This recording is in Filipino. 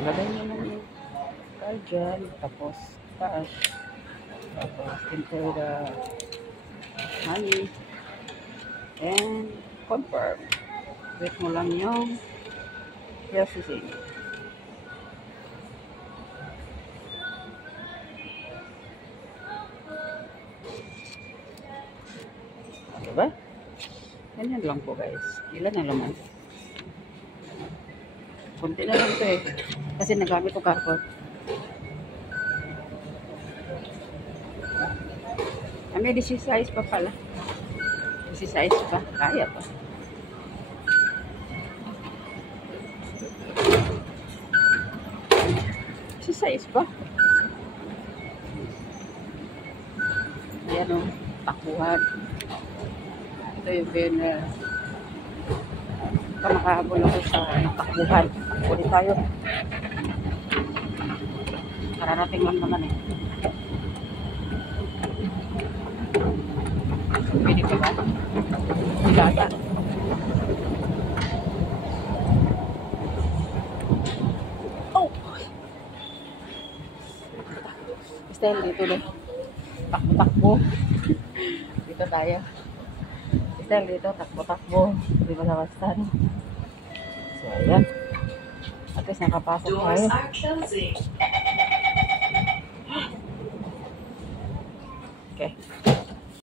Ilagay nyo lang yung card dyan, tapos cash, tapos enter the money, and confirm. Wait mo lang yung processing. Diba? Ganyan lang po guys. Ilan na laman? Kunti na lang ito eh. Kasi nagamit ko kahapon. May 16 pa pala. 16 pa. Kaya pa. Size pa. Ayan o. Takbuhan. Ito yung banner. Makahabol ako sa takbuhan. Ulit tayo. Kararating lang naman eh. Pwede ka ba? Ilata. Oh! Style dito na. Takbo-takbo. Dito tayo. Style dito, takbo-takbo. Di ba basta no? So, ayan. At least nakapasok tayo.